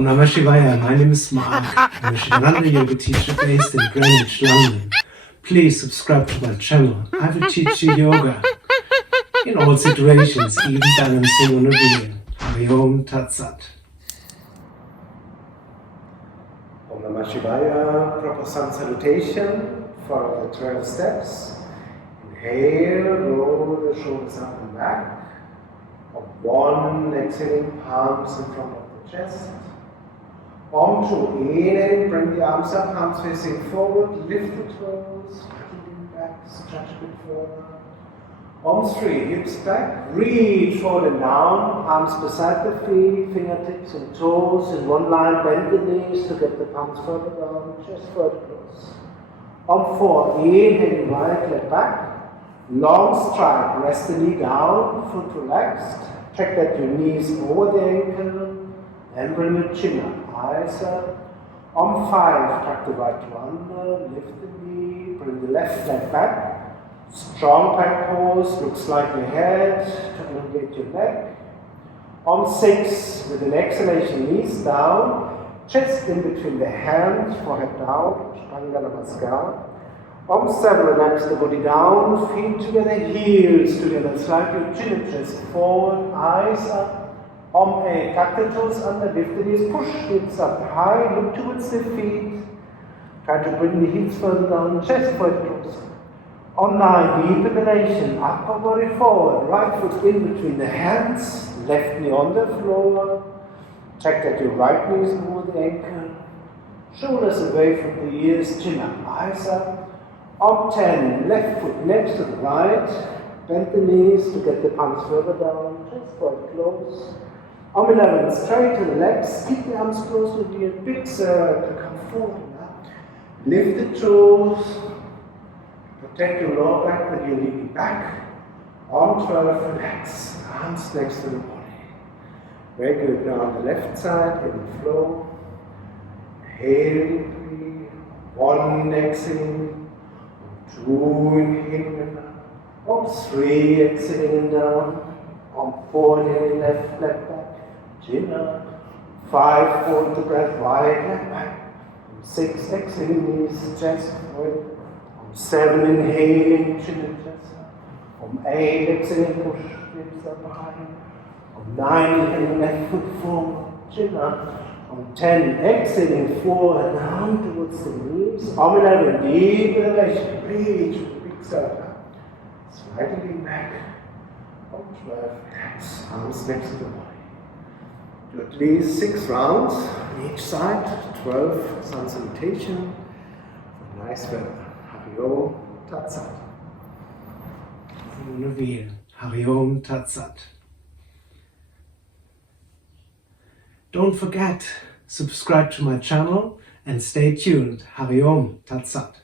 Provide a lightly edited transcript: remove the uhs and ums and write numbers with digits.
Om Namah Shivaya, my name is Mark. I'm a Sivananda Yoga teacher based in Greenwich, London. Please subscribe to my channel. I will teach you yoga in all situations, even balancing on a wheel. Hari Om Tat Sat. Om Namah Shivaya, proper Sun Salutation. Follow the 12 steps. Inhale, roll the shoulders up and back. One, exhaling, palms in front of the chest. On two, inhale, bring the arms up, palms facing forward, lift the toes, lean back, stretch a bit further. On three, hips back, reach forward and down, palms beside the feet, fingertips and toes in one line, bend the knees to get the palms further down, chest further close. On four, inhale, right leg back, long stride, rest the knee down, foot relaxed. Check that your knees over the ankle, and bring your chin up, eyes up. On five, tuck the right to under, lift the knee, bring the left leg back. Strong plank pose, look slightly ahead to elongate your neck. On six, with an exhalation, knees down, chest in between the hands, forehead down, Ashwa Namaskar. On seven, relax the body down, feet together, heels together, slightly chin and chest forward, eyes up. On eight, tuck the toes under, lift the knees, push hips up high, look towards the feet. Try to bring the heels further down, chest further closer. On nine, deep inhalation, upper body forward, right foot in between the hands, left knee on the floor. Check that your right knee is over the ankle, shoulders away from the ears, chin up, eyes up. On 10, left foot next to the right, bend the knees to get the palms further down, chest forward close. On 11, straight to the legs, keep the arms close to the big circle, come forward now. Lift the toes, protect your lower back with your leaning back. On 12, relax, arms next to the body. Very good, now on the left side, in the flow. Inhale deeply, one exhale. Two, inhaling down. On three, exhaling down. On four, inhaling left leg back, chin up. Five, hold the breath, right leg back. On six, exhaling, knees, chest forward. On seven, inhaling, chin and chest up. On eight, exhaling, push hips up behind. On nine, inhaling, left foot forward, chin up. On 10, exhaling forward, down towards the knees. On 11, deep inhalation, reach with the big circle. Slightly lean back. On 12, relax, arms next to the body. Do at least 6 rounds on each side, 12 Sun Salutations. For nice weather. Hari Om Tat Sat. Hari Om Tat Sat. Don't forget, subscribe to my channel and stay tuned. Hari Om Tat Sat.